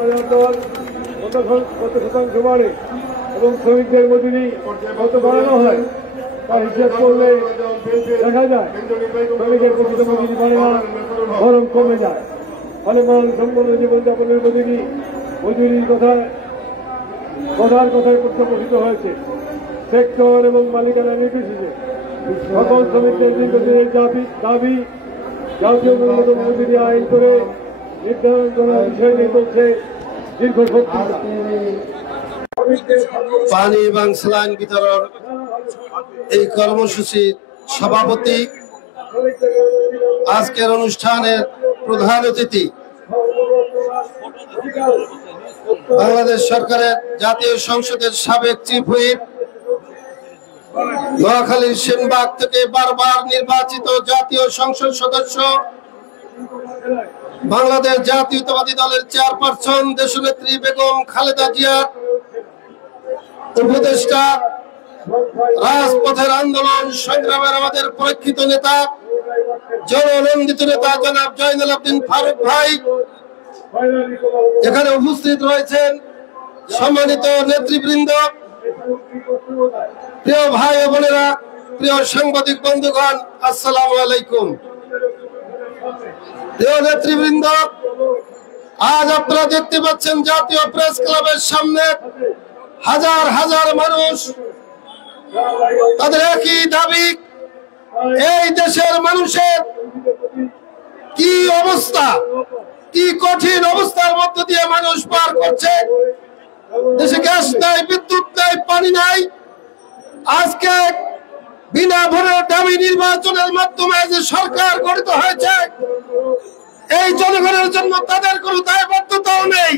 কত শতাংশ বাড়ে এবং শ্রমিকদের মজুরি কত বাড়ানো হয় তার হিসাব করলে দেখা যায় শ্রমিকের প্রকৃত মজুরি বাড়ে না, বরং কমে যায়। ফলে মান সম্পন্ন জীবনযাপনের মজুরির কথায় প্রত্যাখ্যাত হয়েছে। সেক্টর এবং মালিকানা নির্বিশেষে সকল শ্রমিকদের দীর্ঘদিনের দাবি জাতীয় ন্যূনতম মজুরি আইন করে নির্ধারণ করার বিষয় নিয়ে চলছে দীর্ঘ শত্রুতা। পানি এবং স্যালাইন বিতরণ এই কর্মসূচির সভাপতি, আজকের অনুষ্ঠানের প্রধান অতিথি বাংলাদেশ সরকারের জাতীয় সংসদের সাবেক চিফ হুইপ, নোয়াখালীর সেনবাগ থেকে বারবার নির্বাচিত জাতীয় সংসদ সদস্য, বাংলাদেশ জাতীয়তাবাদী দলের চেয়ারপারসন দেশনেত্রী বেগম খালেদা জিয়ার উপদেষ্টা, রাজপথের আন্দোলন সংগ্রামের আমাদের পরীক্ষিত নেতা, জননন্দিত নেতা জনাব জয়নুল আবদিন ফারুক ভাই এখানে উপস্থিত রয়েছেন। সম্মানিত নেতৃবৃন্দ, প্রিয় ভাই ও বোনেরা, প্রিয় সাংবাদিক বন্ধুগণ, আসসালামু আলাইকুম। প্রিয় নেতৃবৃন্দ, আজ আপনারা দেখতে পাচ্ছেন জাতীয় প্রেস ক্লাবের সামনে হাজার হাজার মানুষ, তাদের একই দাবি। এই দেশের মানুষের কি অবস্থা, কি কঠিন অবস্থার মধ্য দিয়ে মানুষ পার করছে। দেশে গ্যাস নাই, বিদ্যুৎ নাই, পানি নাই। আজকে বিনা ভোটে দামি নির্বাচনের মাধ্যমে যে সরকার গঠিত হয়েছে, এই জনগণের জন্য তাদের কোনো দায়বদ্ধতাও নেই।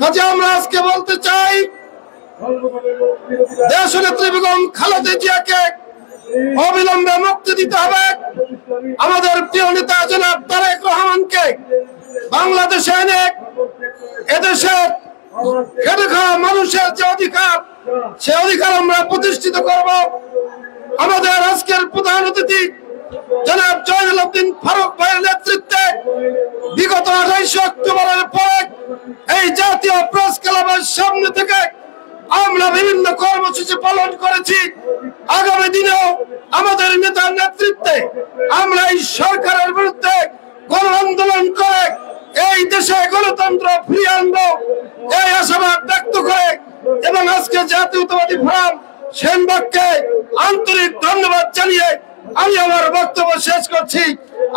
কাজে আমরা আজকে বলতে চাই, দেশনেত্রী বেগম খালেদা জিয়াকে অবিলম্বে মুক্তি দিতে হবে। আমাদের প্রিয় নেতা জনাব তারেক রহমানকে বাংলাদেশে এনে এদেশের খেটে খাওয়া মানুষের যে অধিকার, সে অধিকার আমরা প্রতিষ্ঠিত করব। আমাদের আজকের প্রধান অতিথি জনাব জয়নুল আবদিন ফারুক ভাইয়ের নেতৃত্বে বিগত 28 অক্টোবরের পরে এই জাতীয় প্রেস ক্লাবের সামনে থেকে আমরা বিভিন্ন কর্মসূচি পালন করেছি। আগামী দিনেও আমাদের নেতার নেতৃত্বে আমরা এই সরকারের বিরুদ্ধে গণ আন্দোলন করে এই দেশে গণতন্ত্র ফিরিয়ে আনবো, এই আশাবাদ ব্যক্ত করে এবং আজকে জাতীয়তাবাদী ফোরাম সেনবাগকে আন্তরিক ধন্যবাদ জানিয়ে আমি আমার বক্তব্য শেষ করছি।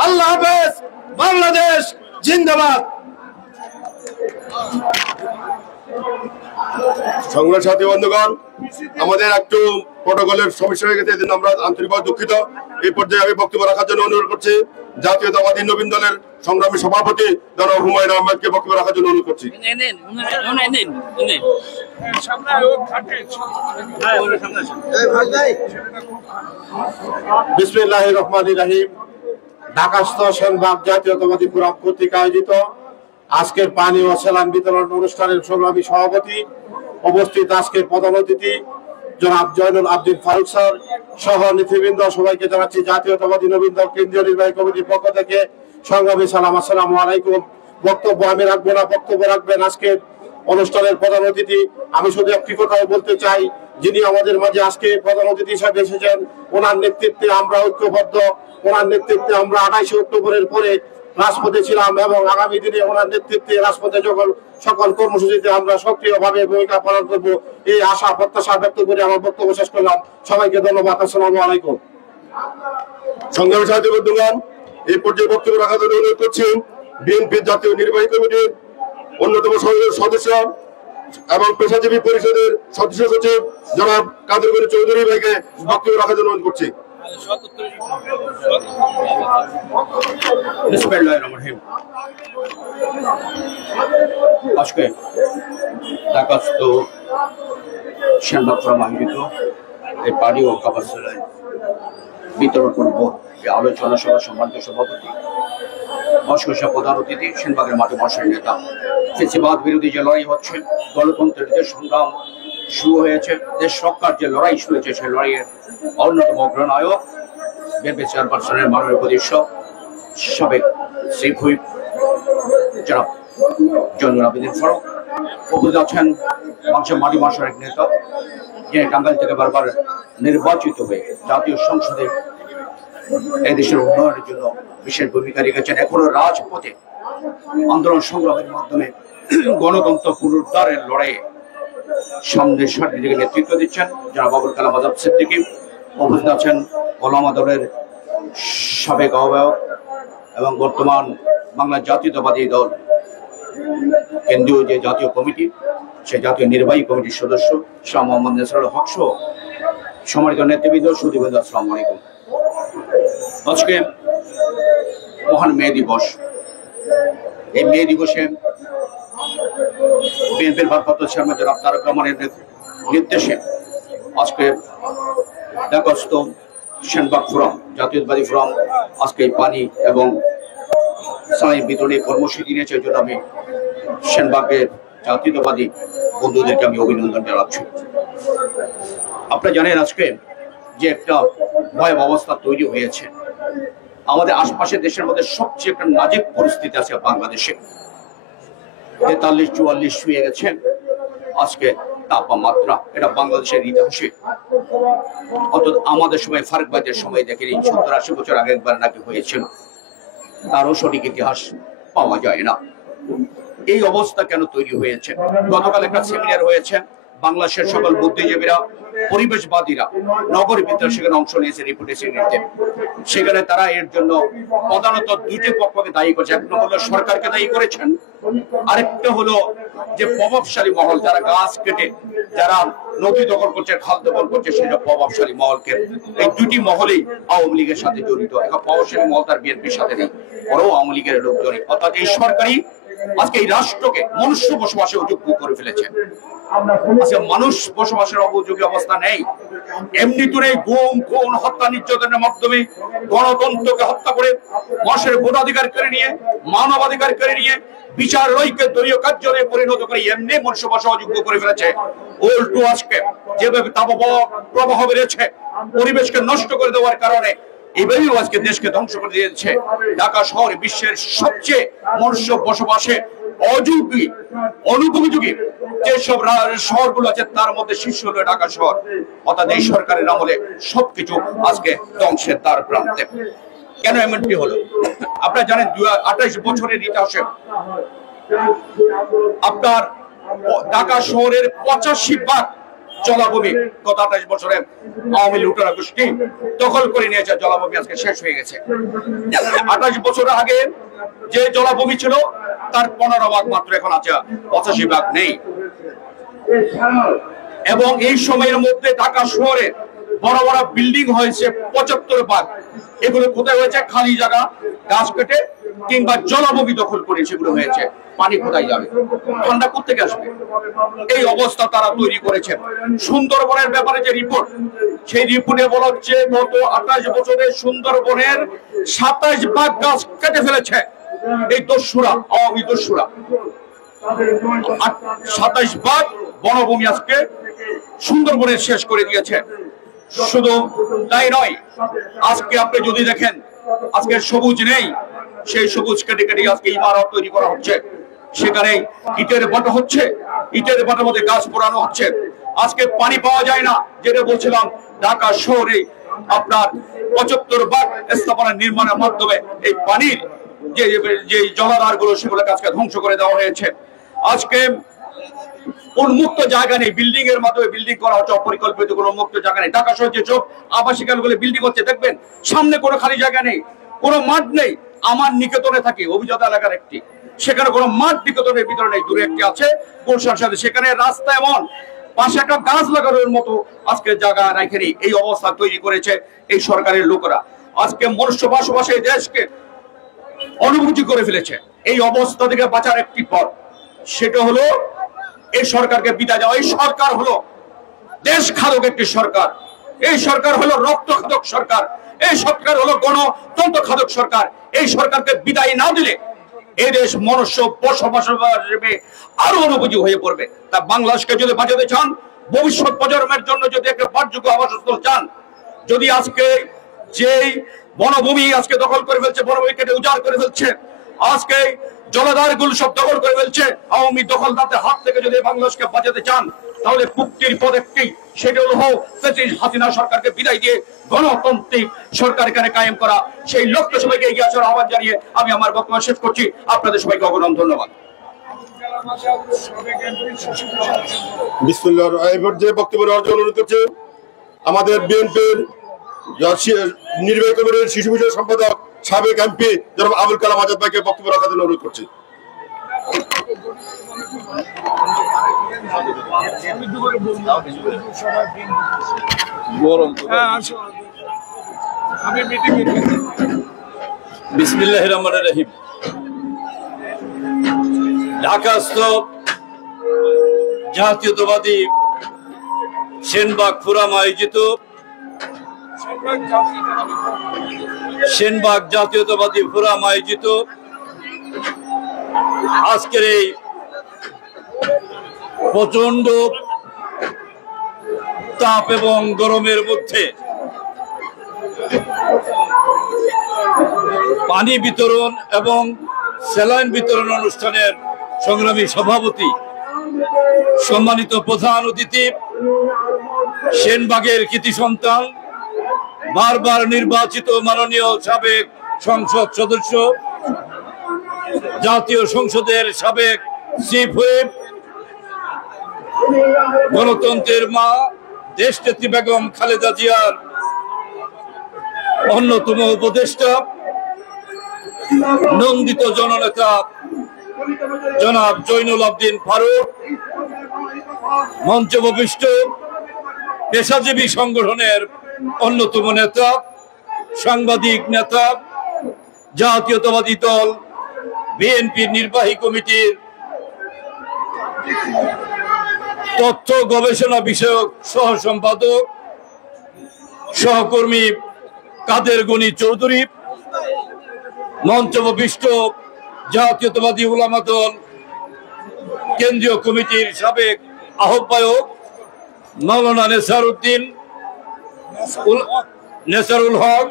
আল্লাহ হাফেজ। বাংলাদেশ জিন্দাবাদ। সংগ্রাম সাথী বন্ধুগণ, আমাদের একটু প্রটোকলের সমস্যা হয়ে গেছে, এজন্য আমরা আন্তরিকভাবে দুঃখিত। এই পর্যায়ে আমি বক্তব্য রাখার জন্য অনুরোধ করছি জাতীয়তাবাদী নবীন দলের সংগ্রামী সভাপতি জনাব হুমায়ুন আহমেদকে বক্তব্য রাখার জন্য অনুরোধ করছি। বিসমিল্লাহির রহমানির রহিম। ঢাকাস্থ সেনবাগ জাতীয়তাবাদী ফোরাম কর্তৃক আয়োজিত আজকের পানি ও স্যালাইন বিতরণ অনুষ্ঠানের সংগ্রামী সভাপতি, উপস্থিত আজকের প্রধান অতিথি জনাব জয়নুল আবদিন ফারুক স্যার সহ নেতৃবৃন্দ, সবাইকে জানাচ্ছি জাতীয়তাবাদী নবীন দল কেন্দ্রীয় নির্বাহী কমিটির পক্ষ থেকে সংগ্রামী সালাম। আসসালামু আলাইকুম। বক্তব্য আমি রাখবো না, বক্তব্য রাখবেন আজকের অনুষ্ঠানের প্রধান অতিথি। আমি শুধু একটি কথাও বলতে চাই, যিনি আমাদের মাঝে আজকে প্রধান অতিথি হিসাবে এসেছেন, ওনার নেতৃত্বে আমরা ঐক্যবদ্ধ। ওনার নেতৃত্বে আমরা 28 অক্টোবরের পরে রাজপথে ছিলাম এবং আগামী দিনে ওনার নেতৃত্বে রাজপথে সকল কর্মসূচিতে আমরা সক্রিয়ভাবে ভূমিকা পালন করব, এই আশা প্রত্যাশা ব্যক্ত করে আমার বক্তব্য শেষ করলাম। সবাইকে ধন্যবাদ। আসসালামু আলাইকুম। সংগ্রামী সাথী বন্ধুগণ, এই পর্যায়ে বক্তব্য রাখার জন্য অনুরোধ করছি বিএনপি জাতীয় নির্বাহী কমিটির অন্যতম সদস্য এবং পেশাজীবী পরিষদের সদস্য সচিব জনাব কাদের গনি চৌধুরী ভাইকে বক্তব্য রাখার জন্য অনুরোধ করছি। আজকে ঢাকাস্থ সেনবাগ ফোরাম আয়োজিত এই পানি ও খাবার স্যালাইন বিতরণ করব এই আলোচনা সভার সম্মানিত সভাপতি, অস্কসা প্রধান অতিথি, সেনবাগের মাঠে বর্ষের নেতা। ফেসিবাদ বিরোধী যে লড়াই হচ্ছে, গণতন্ত্রের যে সংগ্রাম শুরু হয়েছে, দেশ রক্ষার যে লড়াই শুরু হয়েছে, সেই লড়াইয়ের অন্যতম অগ্রনায়ক বিএনপি চেয়ারপারসনের মাননীয় উপদেষ্টা সাবেক চিফ হুইপ জনাব জয়নুল আবেদিন ফারুক। উপস্থিত আছেন মানুষের মাটি মাসের এক নেতা, যিনি টাঙ্গাইল থেকে বারবার নির্বাচিত হয়ে জাতীয় সংসদে এই দেশের উন্নয়নের জন্য বিশেষ ভূমিকা রেখেছেন। এখনো রাজপথে আন্দোলন সংগ্রামের মাধ্যমে গণতন্ত্র পুনরুদ্ধারের লড়াইয়ে সামনের সারির দিকে নেতৃত্ব দিচ্ছেন জনাব আবুল কালাম আজাদ সিদ্দিকী। উপস্থিত আছেন ওলামা দলের সাবেক আহ্বায়ক এবং বর্তমান বাংলা জাতীয়তাবাদী দল কেন্দ্রীয় যে জাতীয় কমিটি, সে জাতীয় নির্বাহী কমিটির সদস্য শাহ মোহাম্মদ নেসরুল হক সহ সম্মানিত নেতৃবৃন্দ, সুধীবৃন্দ, আসসালামু আলাইকুম। আজকে মহান মে দিবস। এই মে দিবসে বিএনপির ভারপ্রাপ্ত চেয়ারম্যান জনাব তারেক রহমানের নির্দেশে আজকে ঢাকাস্থ সেনবাগ ফোরাম, জাতীয়তাবাদী ফোরাম আজকে পানি এবং সালামি বিতরণে কর্মসূচি নিয়েছে। এই জন্য আমি সেনবাগের জাতীয়তাবাদী বন্ধুদেরকে আমি অভিনন্দন জানাচ্ছি। আপনারা জানেন আজকে যে একটা ভয়াবহ অবস্থা তৈরি হয়েছে। আমাদের আশপাশের দেশের মধ্যে সবচেয়ে একটা নাজুক পরিস্থিতি আছে বাংলাদেশে। 43-44 ছুঁয়ে গেছে আজকে তাপমাত্রা। এটা বাংলাদেশের ইতিহাসে অন্তত আমাদের সময় ফারুক ভাইদের সময় দেখেনি, 70-80 বছর আগে একবার নাকি হয়েছিল, তারও সঠিক ইতিহাস পাওয়া যায় না। এই অবস্থা কেন তৈরি হয়েছে? গতকাল একটা সেমিনার হয়েছে, বাংলাদেশের সকল বুদ্ধিজীবীরা, পরিবেশবাদীরা, নগরবিদরা সেখানে অংশ নিয়েছে রিপোর্টেশন নিতে। সেখানে তারা এর জন্য প্রধানত দুটি পক্ষকে দায়ী করেছে। একটা হলো সরকারকে দায়ী করেছেন, আরেকটা হলো যে প্রভাবশালী মহল, যারা গাছ কেটে যারা নদী দখল করছে, খাল দখল করছে, সেটা প্রভাবশালী মহলকে। এই দুটি মহলেই আওয়ামী লীগের সাথে জড়িত। এখন প্রভাবশালী মহল তার বিএনপির সাথে নেই, ওরাও আওয়ামী লীগের লোক জড়িত। অর্থাৎ এই সরকারই আজকে এই রাষ্ট্রকে মনুষ্য বসবাসের অযোগ্য করে ফেলেছে। আজকে মানুষ বসবাসের উপযোগী অবস্থা নেই। এমনি তো নেই, গুম খুন হত্যা নির্যাতনের মাধ্যমে গণতন্ত্রকে হত্যা করে মানুষের ভোটাধিকার কেড়ে নিয়ে, মানবাধিকার কেড়ে নিয়ে, বিচার লয়কে দলীয় কার্যে পরিণত করে এমনি মনুষ্য বসবাস অযোগ্য করে ফেলেছে। উল্টো আজকে যেভাবে তাপপ্রবাহ বেড়েছে, পরিবেশকে নষ্ট করে দেওয়ার কারণে এইভাবেও আজকে দেশকে ধ্বংস করে দিয়েছে। ঢাকা শহর বিশ্বের সবচেয়ে মনুষ্য বসবাসে অযোগ্য, অনুপযোগী যেসব শহরগুলো আছে তার মধ্যে শীর্ষ হলো ঢাকা শহর। অর্থাৎ এই সরকারের আমলে সবকিছু আজকে ধ্বংসের দ্বার প্রান্তে। কেন এমনটি হলো? আপনারা জানেন 28 বছরের ইতিহাসে আপনার ঢাকা শহরের 85% জলাভূমি গত 28 বছরে আওয়ামী লুটেরা গোষ্ঠী দখল করে নিয়েছে। জলাভূমি আজকে শেষ হয়ে গেছে। 28 বছর আগে যে জলাভূমি ছিল তার 15% মাত্র এখন আছে, 85% নেই। এবং এই সময়ের মধ্যে ঢাকা শহরে বড় বড় বিল্ডিং হয়েছে 75%। এগুলো কোথায় হয়েছে? খালি জায়গা, গাছ কেটে কিংবা জলাভূমি দখল করে সেগুলো হয়েছে। পানি কোথায় যাবে? ঠান্ডা কোথেকে আসবে? এই অবস্থা তারা তৈরি করেছে। সুন্দরবনের ব্যাপারে যে রিপোর্ট, সেই রিপোর্টে বলা হচ্ছে গত 28 বছরে সুন্দরবনের 27% গাছ কেটে ফেলেছে এই দস্যুরা, আওয়ামী দস্যুরা। 27% বনভূমি আজকে সুন্দরবনের শেষ করে দিয়েছে। শুধু তাই নয়, আজকে আপনি যদি দেখেন আজকে সবুজ নেই, সেই সবুজ কেটে কেটে আজকে ইমারত তৈরি করা হচ্ছে। সেখানে ইটের বাটা হচ্ছে, ইটের বাটার মধ্যে গাছ পোড়ানো হচ্ছে। আজকে পানি পাওয়া যায় না, যেটা বলছিলাম ঢাকা শহরে আপনার 75% স্থাপনা নির্মাণের মাধ্যমে এই পানির যে জলাধার গুলো সেগুলোকে আজকে ধ্বংস করে দেওয়া হয়েছে। আজকে উন্মুক্ত জায়গা নেই, বিল্ডিং এর মাধ্যমে বিল্ডিং করা হচ্ছে, অপরিকল্পিত কোনো উন্মুক্ত জায়গা নেই। ঢাকা শহর যেসব আবাসিক এলাকাগুলো বিল্ডিং হচ্ছে দেখবেন সামনে কোনো খালি জায়গা নেই, কোনো মাঠ নেই। আমার নিকেতনে থাকি, অভিজাত এলাকার একটি, সেখানে কোনো মাঠ নিকেতনের ভিতরে নেই, দূরে একটি আছে গুলশান সাথে। সেখানে রাস্তা এমন, পাশে একটা গাছ লাগানোর মতো আজকে জায়গা রাখেনি। এই অবস্থা তৈরি করেছে এই সরকারের লোকেরা। আজকে মনুষ্য বসবাসে দেশকে অনুভূতি করে ফেলেছে। এই অবস্থা থেকে বাঁচার একটি পথ, সেটা হলো এই সরকারকে বিদায় দেওয়া। এই সরকার হলো দেশ খাদক একটি সরকার, এই সরকার হলো রক্ত খাদক সরকার, এই সরকার হলো গণতন্ত্র খাদক সরকার। এই সরকারকে বিদায় না দিলে এই দেশ মনুষ্য বসবাস আরো অনুপযোগী হয়ে পড়বে। তা বাংলাদেশকে যদি বাঁচাতে চান, ভবিষ্যৎ প্রজন্মের জন্য যদি একটা পাঠযোগ্য আবাসস্থল চান, যদি আজকে যেই বনভূমি আজকে দখল করে ফেলছে, বনভূমি কেটে উজাড় করে ফেলছে, আজকে জলাধারগুলো সব দখল করে ফেলছে। আওয়ামী দখলদারদের হাত থেকে যদি বাংলাদেশকে বাঁচাতে চান তাহলে মুক্তির পথ একটি, সেটা হলো হাসিনা সরকারকে বিদায় দিয়ে গণতান্ত্রিক সরকার এখানে কায়েম করা। সেই লক্ষ্য সবাইকে এগিয়ে আসার আহ্বান জানিয়ে আমি আমার বক্তব্য শেষ করছি। আপনাদের সবাইকে অগণন ধন্যবাদ। বিসমিল্লাহ এই পর্যায়ে বক্তব্য নেওয়ার জন্য অনুরোধ করছি আমাদের বিএনপির নির্বাহী কমিটির শিশু বিষয় সম্পাদক সাবেক এমপি জনাব আবুল কালাম আজাদ ভাইকে বক্তব্য রাখার জন্য অনুরোধ করছি। বিসমিল্লাহির রহমানির রহিম। ঢাকাস্থ জাতীয়তাবাদী সেনবাগ ফোরাম আয়োজিত সেনবাগ জাতীয়তাবাদী ফোরাম আয়োজিত আজকের এই প্রচন্ড তাপ এবং গরমের মধ্যে পানি বিতরণ এবং স্যালাইন বিতরণ অনুষ্ঠানের সংগ্রামী সভাপতি, সম্মানিত প্রধান অতিথি, সেনবাগের কৃতি সন্তান, বারবার নির্বাচিত মাননীয় সাবেক সংসদ সদস্য, জাতীয় সংসদের সাবেক চিফ হুইপ, গণতন্ত্রের মা দেশনেত্রী বেগম খালেদা জিয়ার অন্যতম উপদেষ্টা, নন্দিত জননেতা জনাব জৈনুল আবদিন ফারুক, মঞ্চভূমিষ্ঠ পেশাজীবী সংগঠনের অন্যতম নেতা, সাংবাদিক নেতা, জাতীয়তাবাদী দল বিএনপির নির্বাহী কমিটির তথ্য গবেষণা বিষয়ক সহ সম্পাদক সহকর্মী কাদের গনি চৌধুরী, মঞ্চভূমিষ্ঠ জাতীয়তাবাদী উলামা দল কেন্দ্রীয় কমিটির সাবেক আহ্বায়ক মাওলানা নেসারুল হক,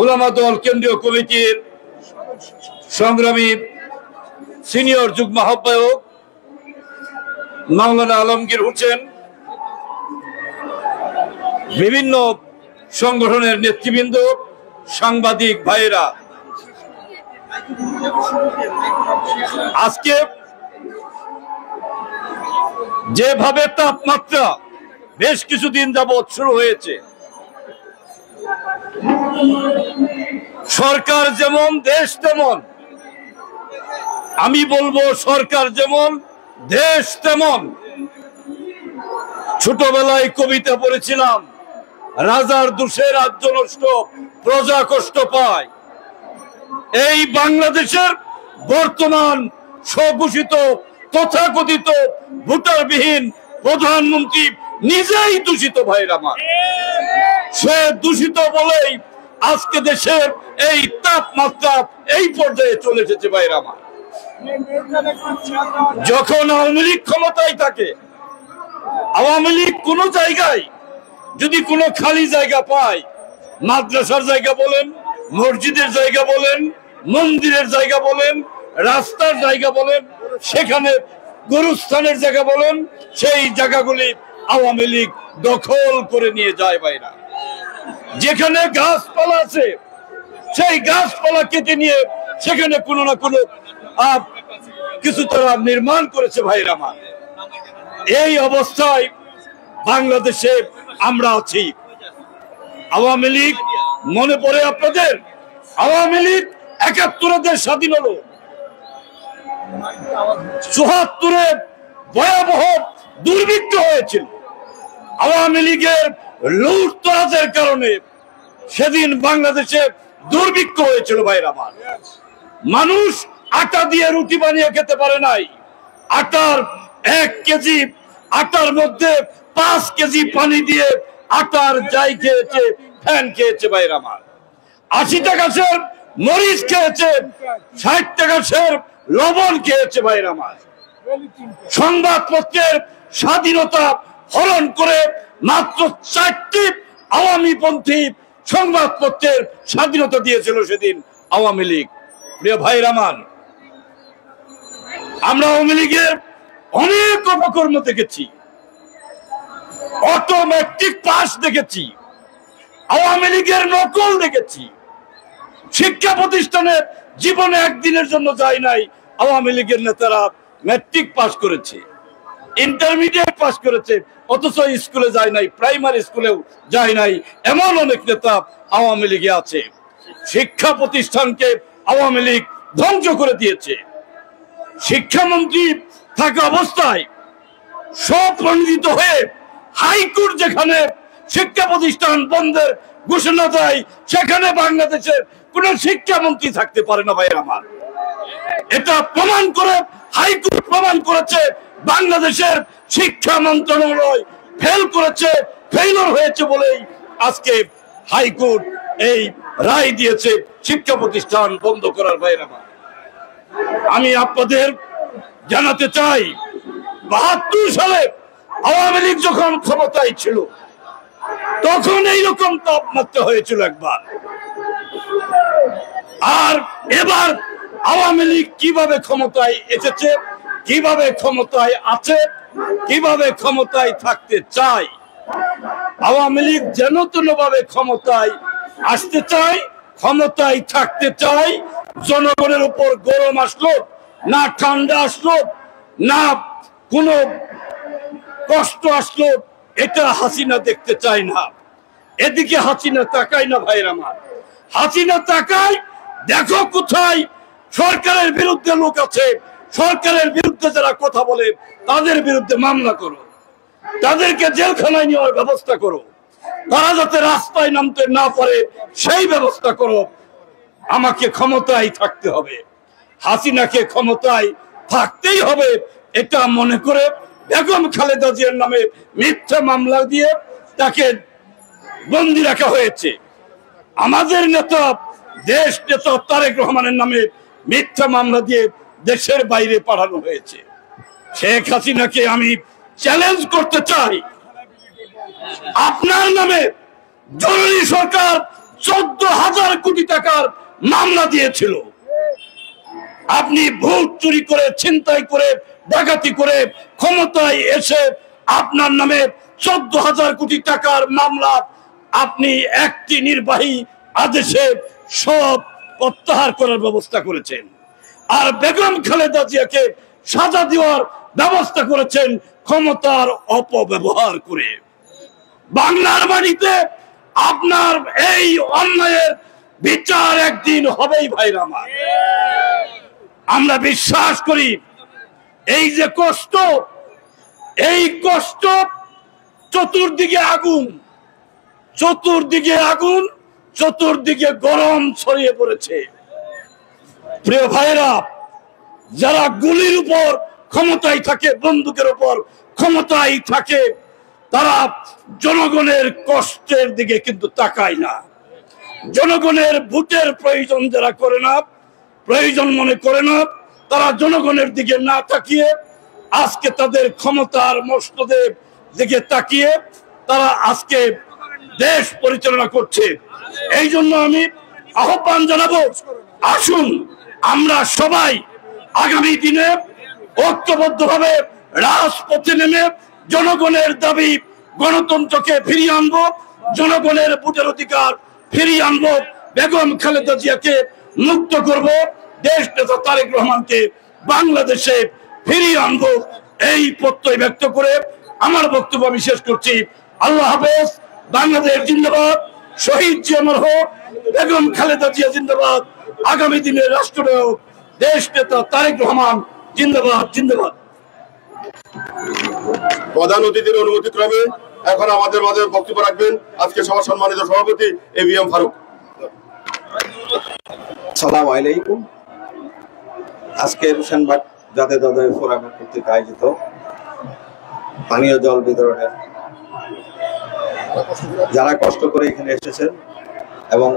উলামা দল কেন্দ্রীয় কমিটির সংগ্রামী সিনিয়র যুগ্ম আহ্বায়ক মাওলানা আলমগীর হোসেন, বিভিন্ন সংগঠনের নেতৃবৃন্দ, সাংবাদিক ভাইয়েরা, আজকে যেভাবে তাপমাত্রা বেশ কিছুদিন যাবৎ শুরু হয়েছে, সরকার যেমন দেশ তেমন, আমি বলবো সরকার যেমন দেশ তেমন। ছোটবেলায় কবিতা পড়েছিলাম, রাজার দোষে রাজ্য নষ্ট, প্রজা কষ্ট পায়। এই বাংলাদেশের বর্তমান স্বঘোষিত তথাকথিত ভোটারবিহীন প্রধানমন্ত্রী নিজেই দূষিত ভাইরা আমার। সে দূষিত বলেই আজকে দেশের এই তাপমাত্রা এই পর্যায়ে চলে এসেছে ভাইরা আমার। যখন আওয়ামী লীগ ক্ষমতায় থাকে, আওয়ামী লীগ কোন জায়গায় যদি কোনো খালি জায়গা পায়, মাদ্রাসার জায়গা বলেন, মসজিদের জায়গা বলেন, মন্দিরের জায়গা বলেন, রাস্তার জায়গা বলেন, সেখানে গরুস্থানের জায়গা বলেন, সেই জায়গাগুলি আওয়ামী লীগ দখল করে নিয়ে যায় ভাইরা। যেখানে গাছপালা আছে সেই গাছপালা কেটে নিয়ে সেখানে কোনো না কোনো কিছু তারা নির্মাণ করেছে ভাইরা আমার। এই অবস্থায় বাংলাদেশে আমরা আছি। আওয়ামী লীগ, মনে পড়ে আপনাদের, আওয়ামী লীগ ৭১ দেশ স্বাধীন হলো, ৭৪ ভয়াবহ দুর্ভিক্ষ হয়েছিল। আওয়ামী লীগের লুটতরাজের কারণে সেদিন বাংলাদেশে দুর্ভিক্ষ হয়েছিল ভাইরা আমার। মানুষ আটা দিয়ে রুটি বানিয়ে খেতে পারে নাই। আটার ১ কেজি আটার মধ্যে ৫ কেজি পানি দিয়ে আটার যাই খেয়েছে, ফ্যান খেয়েছে ভাইরা আমার। ৮০ টাকা সের মরিচ খেয়েছে, ৬০ টাকা সের লবণ খেয়েছে ভাইরা আমার। সংবাদপত্রের স্বাধীনতা হরণ করে মাত্র ৪টি আওয়ামী পন্থী সংবাদপত্রের স্বাধীনতা দিয়েছিল সেদিন আওয়ামী লীগ। প্রিয় ভাইরা আমার, আমরা আওয়ামী লীগের অনেক অপকর্ম দেখেছি, অটোমেট্রিক পাস দেখেছি, আওয়ামী লীগের নকল দেখেছি। শিক্ষা প্রতিষ্ঠানে জীবনে একদিনের জন্য যায় নাই আওয়ামী লীগের নেতারা ম্যাট্রিক পাস করেছে, ইন্টারমিডিয়েট পাস করেছে, অথচ স্কুলে যায় নাই, প্রাইমারি স্কুলেও যায় নাই। এমন অনেক নেতা আওয়ামী লীগে আছে। শিক্ষা প্রতিষ্ঠানকে আওয়ামী লীগ ধ্বংস করে দিয়েছে। শিক্ষামন্ত্রী থাকা অবস্থায় স্বপ্রণোদিত হয়ে হাইকোর্ট যেখানে শিক্ষা প্রতিষ্ঠান বন্ধের ঘোষণা দেয়, সেখানে বাংলাদেশের কোন শিক্ষামন্ত্রী থাকতে পারে না। ভাই আমার, এটা প্রমাণ করে হাইকোর্ট প্রমাণ করেছে বাংলাদেশের শিক্ষা মন্ত্রণালয় ফেল করেছে, ফেইলিওর হয়েছে বলেই আজকে হাইকোর্ট এই রায় দিয়েছে শিক্ষা প্রতিষ্ঠান বন্ধ করার। ভাই আমার, আমি আপনাদের জানাতে চাই, ৭২ সালে আওয়ামী লীগ যখন ক্ষমতায় ছিল তখন এইরকম তাপমাত্রা হয়েছিল একবার। আর এবার আওয়ামী লীগ কিভাবে ক্ষমতায় এসেছে, কিভাবে ক্ষমতায় আছে, কিভাবে ক্ষমতায় থাকতে চায়। আওয়ামী লীগ যেন তেনভাবে ক্ষমতায় আসতে চায়, ক্ষমতায় থাকতে চায়। জনগণের উপর গরম আসলো না, ঠান্ডা আসলো না, কোনো কষ্ট আসলো, এটা হাসিনা দেখতে চায় না। এদিকে হাসিনা তাকায় না। ভাইয়ের আমার, হাসিনা তাকায়, দেখো কোথায় সরকারের বিরুদ্ধে লোক আছে, সরকারের বিরুদ্ধে যারা কথা বলে তাদের বিরুদ্ধে মামলা করো, তাদেরকে জেলখানায় নেওয়ার ব্যবস্থা করো, তারা যাতে রাস্তায় নামতে না পারে সেই ব্যবস্থা করো। আমাকে ক্ষমতায় থাকতে হবে, হাসিনাকে ক্ষমতায় থাকতেই হবে, এটা মনে করে বেগম খালেদা জিয়ার নামে মিথ্যা মামলা দিয়ে তাকে বন্দী রাখা হয়েছে। আমাদের নেতা, দেশ নেতা তারেক রহমানের নামে মিথ্যা মামলা দিয়ে দেশের বাইরে পাঠানো হয়েছে। শেখ হাসিনাকে আমি চ্যালেঞ্জ করতে চাই, আপনার নামে জরুরি সরকার 14,000 কোটি টাকার মামলা দিয়েছিল। আপনি ভোট চুরি করে, ছিনতাই করে, ডাকাতি করে ক্ষমতায় এসে আপনার নামে 14,000 কোটি টাকার মামলা আপনি একটি নির্বাহী আদেশে সব প্রত্যাহার করার ব্যবস্থা করেছেন। আর বেগম খালেদা জিয়াকে সাজা দেওয়ার ব্যবস্থা করেছেন ক্ষমতার অপব্যবহার করে। বাংলার মাটিতে আপনার এই অন্যায়ের বিচার একদিন হবেই। ভাইরা আমার, আমরা বিশ্বাস করি এই যে কষ্ট, এই কষ্ট চতুর্দিকে আগুন, চতুর্দিকে আগুন, চতুর্দিকে গরম ছড়িয়ে পড়েছে। প্রিয় ভাইরা, যারা গুলির উপর ক্ষমতায় থাকে, বন্দুকের উপর ক্ষমতায় থাকে, তারা জনগণের কষ্টের দিকে কিন্তু তাকায় না। জনগণের ভোটের প্রয়োজন যারা করে না, প্রয়োজন মনে করে না, তারা জনগণের দিকে না তাকিয়ে আজকে তাদের ক্ষমতার মস্তদের দিকে তাকিয়ে তারা আজকে দেশ পরিচালনা করছে। এই জন্য আমি আহ্বান জানাবো, আসুন আমরা সবাই আগামী দিনে ঐক্যবদ্ধভাবে রাজপথে নেমে জনগণের দাবি, গণতন্ত্রকে ফিরিয়ে আনবো, জনগণের ভোটের অধিকার ফিরিয়ে আনবো, বেগম খালেদা জিয়াকে মুক্ত করব, দেশ নেতা তারেক রহমানকে বাংলাদেশে ফিরিয়ে আনবো। এই প্রত্যয় ব্যক্ত করে আমার বক্তব্য আমি শেষ করছি। আল্লাহ হাফেজ। বাংলাদেশ জিন্দাবাদ, শহীদ জিয়ামর হোক, বেগম খালেদা জিয়া জিন্দাবাদ, আগামী দিনের রাষ্ট্রনায়ক দেশ নেতা তারেক রহমান জিন্দাবাদ, জিন্দাবাদ। প্রধান অতিথির অনুমতি ক্রমে এখন আমাদের মাঝে বক্তব্য রাখবেন আজকে সভার সম্মানিত সভাপতি এবিএম ফারুক। আসসালামু আলাইকুম। আজকের সংবাদ জাতীয়তাবাদী ফোরাম কর্তৃক আয়োজিত পানীয় জল বিতরণের যারা কষ্ট করে এখানে এসেছেন এবং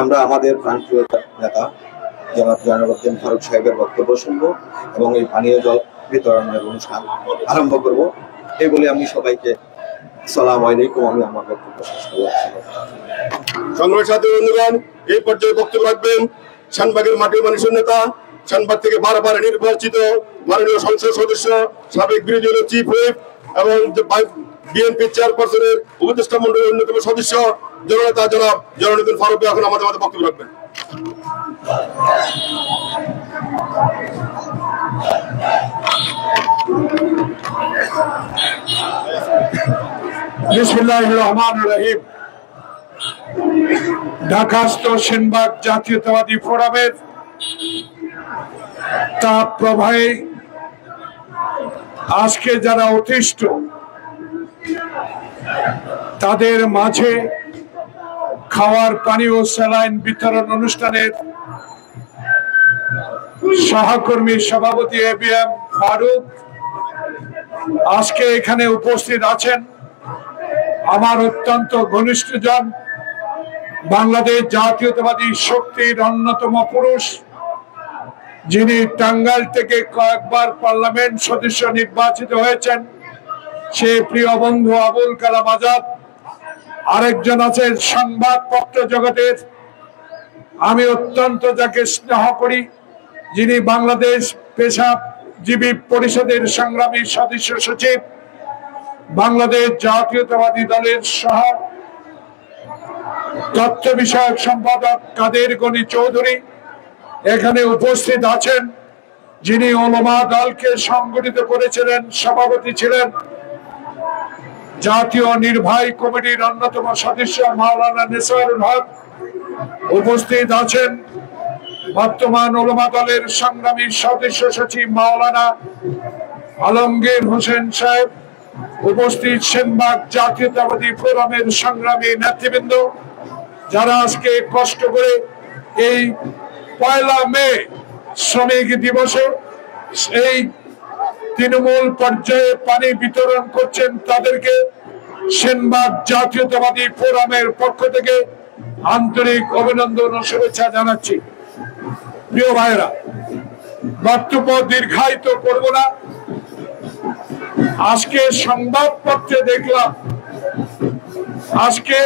আমরা আমাদের প্রাণপ্রিয় নেতা জনাব জয়নুল ফারুক সাহেবের বক্তব্য শুনবো এবং এই পানীয় জল বিতরণের অনুষ্ঠান আরম্ভ করব, এই বলে আমি সবাইকে আসসালামু আলাইকুম, আমি আমার বক্তব্য শেষ করলাম। সংগ্রামের সাথে বন্ধুগণ, এই পর্যায়ে বক্তব্য রাখবেন শানবাগের মাটি মানুষের নেতা, শানবাগ থেকে বারবার নির্বাচিত মাননীয় সংসদ সদস্য, সাবেক বিরোধী দলের চিফ হুইপ এবং বিএনপি চেয়ারপারসনের উপদেষ্টা মন্ডলীর অন্যতম সদস্য জননেতা জনাব জলালউদ্দিন ফারুক এখন আমাদের মধ্যে বক্তব্য রাখবেন। বিসমিল্লাহির রহমানির রহিম। ঢাকাস্থ সেনবাগ জাতীয়তাবাদী ফোরামের তাপ প্রবাহে আজকে যারা অতিষ্ঠ তাদের মাঝে খাওয়ার পানি ও স্যালাইন বিতরণ অনুষ্ঠানের সহকর্মী সভাপতি এবিএম ফারুক আজকে এখানে উপস্থিত আছেন। আমার অত্যন্ত ঘনিষ্ঠজন, বাংলাদেশ জাতীয়তাবাদী শক্তির অন্যতম পুরুষ, যিনি টাঙ্গাইল থেকে কয়েকবার পার্লামেন্ট সদস্য নির্বাচিত হয়েছেন, সে প্রিয় বন্ধু আবুল কালাম আজাদ। আরেকজন আছেন সংবাদপত্র জগতের, আমি অত্যন্ত যাকে স্নেহ করি, যিনি বাংলাদেশ পেশাজীবী পরিষদের সংগ্রামী সদস্য সচিব, বাংলাদেশ জাতীয়তাবাদী দলের সহ তথ্য বিষয়ক সম্পাদক কাদের গনি চৌধুরী এখানে উপস্থিত আছেন, যিনি ওলামা দলকে সংগঠিত করেছিলেন, সভাপতি ছিলেন। জাতীয় নির্বাহী কমিটির অন্যতম সদস্য মাওলানা নেসারুল হক উপস্থিত আছেন। বর্তমান ওলামা দলের সংগ্রামী সদস্য সচিব মাওলানা আলমগীর হোসেন সাহেব উপস্থিত। সেনবাগ জাতীয়তাবাদী ফোরামের সংগ্রামী নেতৃবৃন্দ, যারা আজকে কষ্ট করে এই 1 মে শ্রমিক দিবসে এই তৃণমূল পর্যায়ে পানি বিতরণ করছেন, তাদেরকে সেনবাগ জাতীয়তাবাদী ফোরামের পক্ষ থেকে আন্তরিক অভিনন্দন ও শুভেচ্ছা জানাচ্ছি। প্রিয় ভাইরা, বক্তব্য দীর্ঘায়িত করব না। আজকে সংবাদপত্রে দেখলাম আজকে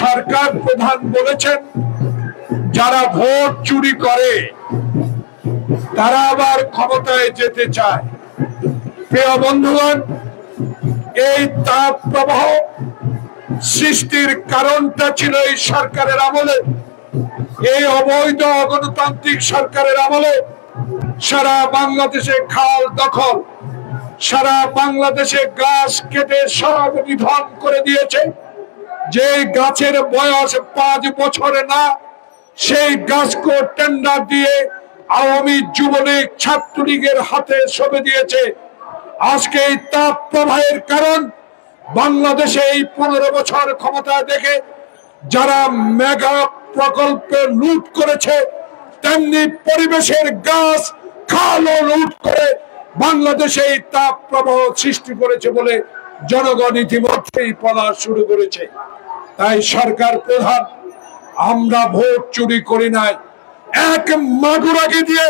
সরকার প্রধান বলেছেন যারা ভোট চুরি করে তারা আবার ক্ষমতায় যেতে চায়। প্রিয় বন্ধুগণ, এই তাপ প্রবাহ সৃষ্টির কারণটা ছিল এই সরকারের আমলে, এই অবৈধ অগণতান্ত্রিক সরকারের আমলে সারা বাংলাদেশে খাল দখল, সারা বাংলাদেশে গাছ কেটে সব নিধন করে দিয়েছে। যে গাছের বয়স 5 বছরে না, সেই গাছকে টেন্ডার দিয়ে আওয়ামী যুবলীগ ছাত্রলীগের হাতে সঁপে দিয়েছে। আজকে এই তাপ প্রবাহের কারণ বাংলাদেশে এই 15 বছর ক্ষমতা দেখে যারা মেগা প্রকল্পে লুট করেছে, তেমনি পরিবেশের গাছ খালও লুট করে বাংলাদেশে এই তাপ প্রবাহ সৃষ্টি করেছে বলে জনগণ ইতিমধ্যেই বলা শুরু করেছে। তাই সরকার প্রধান, আমরা ভোট চুরি করি নাই, এক মাগুরাকে দিয়ে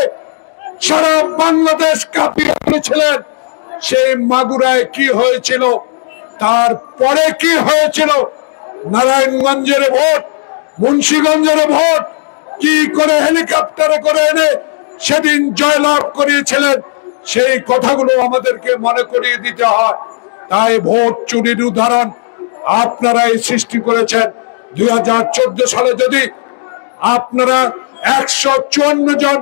সারা বাংলাদেশ কাঁপিয়ে তুলেছিলেন। সেই মাগুরায় কি হয়েছিল, তারপরে কি হয়েছিল, নারায়ণগঞ্জের ভোট, মুন্সিগঞ্জের ভোট কি করে হেলিকপ্টারে করে এনে সেদিন জয়লাভ করিয়েছিলেন, সেই কথাগুলো আমাদেরকে মনে করিয়ে দিতে হয়। তাই ভোট চুরির উদাহরণ আপনারাই সৃষ্টি করেছেন। 2014 সালে যদি আপনারা 154 জন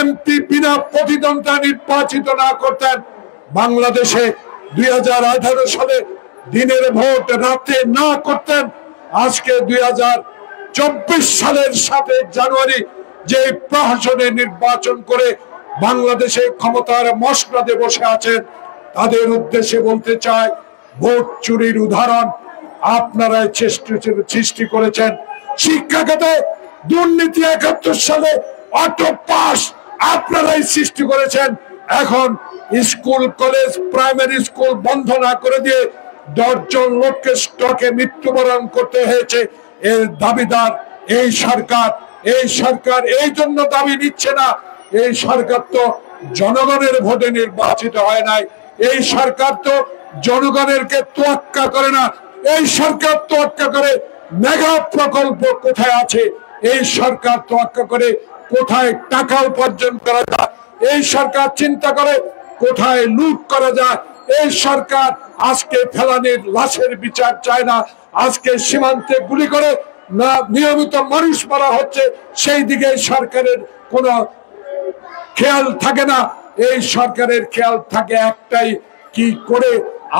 এমপি বিনা প্রতিদ্বন্দ্বিতা নির্বাচিত না করতেন, বাংলাদেশে 2018 সালে দিনের ভোট রাতে না করতেন, আজকে 2024 সালের 7 জানুয়ারি যে প্রহসনে নির্বাচন করে বাংলাদেশে ক্ষমতার মসনদে বসে আছেন, তাদের উদ্দেশ্যে বলতে চাই, ভোট চুরির উদাহরণ আপনারাই সৃষ্টি করেছেন। শিক্ষা খাতে দুর্নীতি 71 সালে অটো পাস আপনারাই সৃষ্টি করেছেন। এখন স্কুল কলেজ প্রাইমারি স্কুল বন্ধ না করে দিয়ে 10 জন লোককে স্টকে মৃত্যুবরণ করতে হয়েছে। এর দাবিদার এই সরকার। এই সরকার এই জন্য দাবি নিচ্ছে না, এই সরকার তো জনগণের ভোটে নির্বাচিত হয় নাই। এই সরকার তো জনগণেরকে তোয়াক্কা করে না, এই সরকার তোয়াক্কা করে মেগা প্রকল্প কোথায় আছে এই সরকার তোয়াক্কা করে কোথায় টাকা উপার্জন করা যায়, এই সরকার চিন্তা করে কোথায় লুট করা যায়। এই সরকার আজকে ফেলানির লাশের বিচার চায় না, আজকে সীমান্তে গুলি করে না নিয়মিত মানুষ মারা হচ্ছে সেই দিকে সরকারের কোনো খেয়াল থাকে না। এই সরকারের খেয়াল থাকে একটাই, কি করে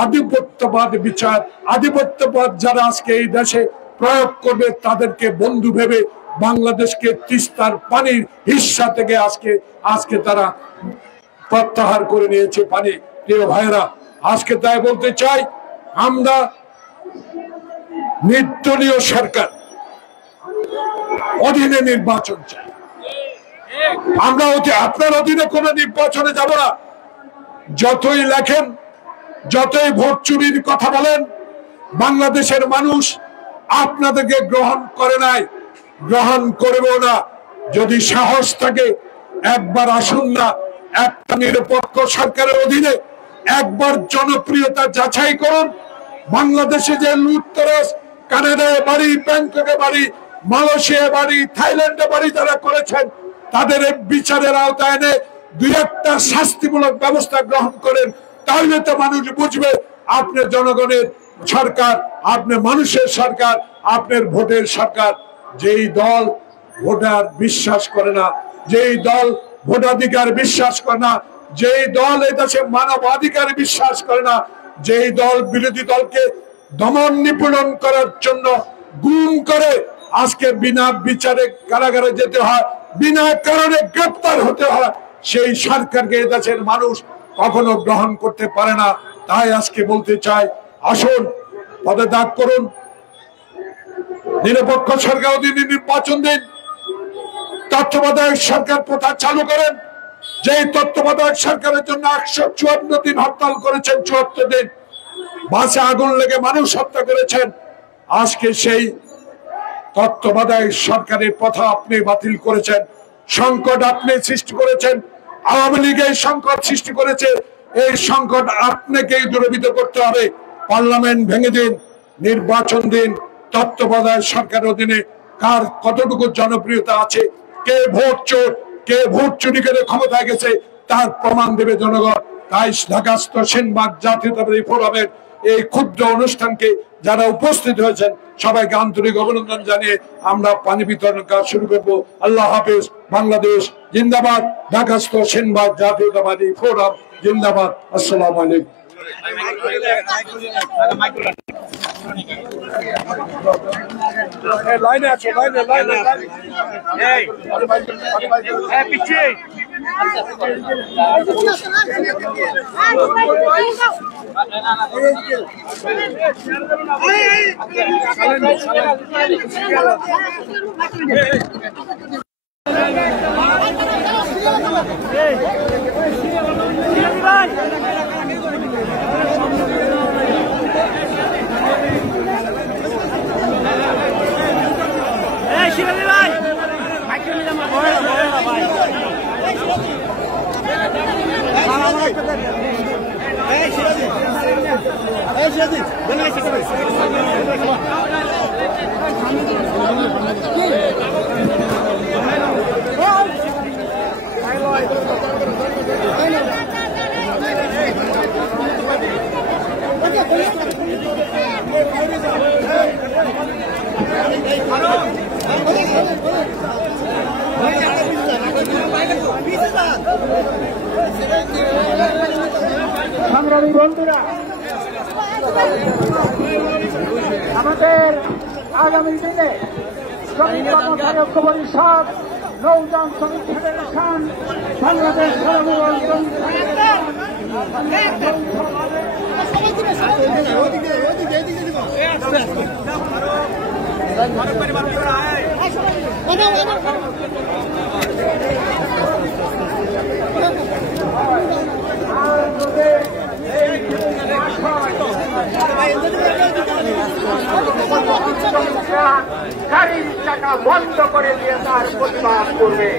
আধিপত্যবাদ বিচার, আধিপত্যবাদ যারা আজকে এই দেশে প্রয়োগ করবে তাদেরকে বন্ধু ভেবে বাংলাদেশকে তিস্তার পানির হিস্সা থেকে আজকে তারা প্রত্যাহার করে নিয়েছে পানি। প্রিয় ভাইরা, আজকে তাই বলতে চাই, আমরা নির্দলীয় সরকার অধীনে নির্বাচন চাই। আমরা আপনার অধীনে কোন নির্বাচনে যাব না। যতই লেখেন, যতই ভোট চুরির কথা বলেন, বাংলাদেশের মানুষ আপনাদেরকে গ্রহণ করে নাই, গ্রহণ করবেও না। যদি সাহস থাকে একবার আসুন না, একটা নিরপেক্ষ সরকারের অধীনে একবার জনপ্রিয়তা যাচাই করুন। বাংলাদেশে যে লুটতরাজ, কানাডায় বাড়ি, ব্যাংককে বাড়ি, মালয়েশিয়া বাড়ি, থাইল্যান্ডে বাড়ি যারা করেছেন, তাদের বিচারের আওতায় এনে দুই একটা শাস্তিমূলক ব্যবস্থা গ্রহণ করেন, তাহলে তো মানুষ বুঝবে আপনি জনগণের সরকার, আপনি মানুষের সরকার, আপনার ভোটের সরকার। যেই দল ভোটার বিশ্বাস করে না, যেই দল ভোটাধিকার বিশ্বাস করে না, যেই দল এই দেশে মানবাধিকার বিশ্বাস করে না, যেই দল বিরোধী দলকে দমন নিপীড়ন করার জন্য গুম করে আজকে বিনা বিচারে কারাগারে যেতে হয়, বিনা কারণে গ্রেপ্তার হতে হয়, সেই সরকারকে এই দেশের মানুষ কখনো গ্রহণ করতে পারে না। তাই আজকে বলতে চাই, আসুন পদত্যাগ করুন, নিরপেক্ষ সরকার অধীনে নির্বাচন দিন, তত্ত্বাবধায়ক সরকার প্রথা চালু করেন। যে তত্ত্বাবধায়ক সরকারের জন্য 154 দিন হরতাল করেছেন, 74 দিন বাসে আগুন লেগে মানুষ হত্যা করেছেন, আজকে সেই তত্ত্বাবধায়ক সরকারের প্রথা আপনি বাতিল করেছেন। সংকট আপনি সৃষ্টি করেছেন, আওয়ামী লীগ এই সংকট সৃষ্টি করেছে, এই সংকট আপনাকেই দূরীভূত করতে হবে। পার্লামেন্ট ভেঙে দিন, নির্বাচন দিন, তত্ত্বাবধায়ক সরকারের অধীনে কার কতটুকু জনপ্রিয়তা আছে, কে ভোট চোর, কে ভোট চুরি করে ক্ষমতায় গেছে, তার প্রমাণ দেবে জনগণ। তাই ঢাকাস্থ সেনবাগ জাতীয়তাবাদী ফোরামের এই ক্ষুদ্র অনুষ্ঠানকে যারা উপস্থিত হয়েছেন সবাইকে আন্তরিক অভিনন্দন জানিয়ে আমরা পানি বিতরণ কাজ শুরু করব। আল্লাহ হাফেজ। বাংলাদেশ জিন্দাবাদ। ঢাকাস্থ সেনবাগ জাতীয়তাবাদী ফোরাম জিন্দাবাদ। আসসালামু আলাইকুম। লাইনে আছে, লাইনে সংগ্রামী বন্ধুরা, আমাদের আগামী দিনে শ্রমিক কর্মচারী ঐক্য পরিষদ, নৌযান শ্রমিক ফেডারেশন, বাংলাদেশ গাড়ির চাকা বন্ধ করে দিয়ে তার প্রতিবাদ করবে।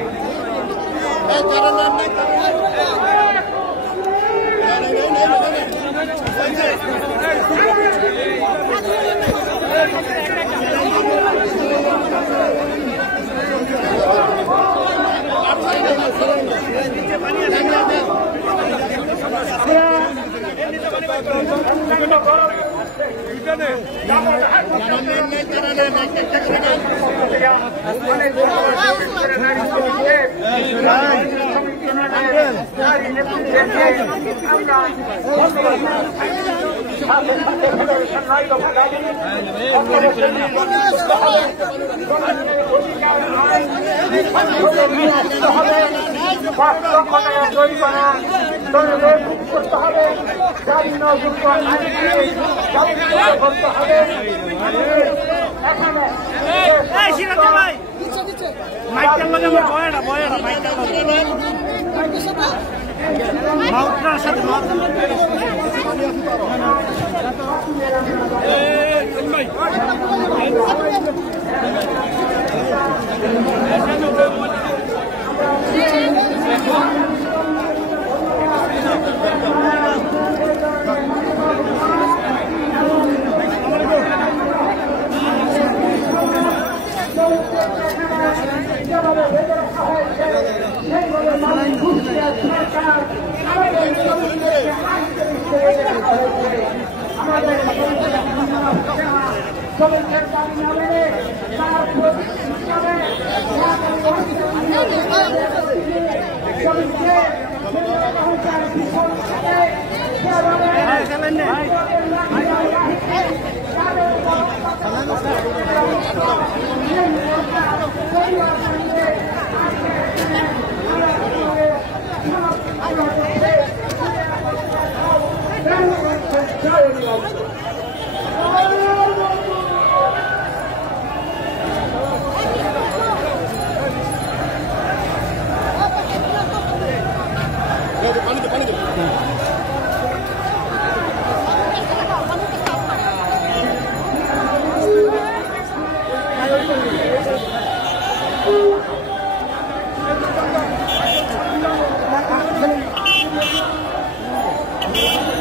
Thank you.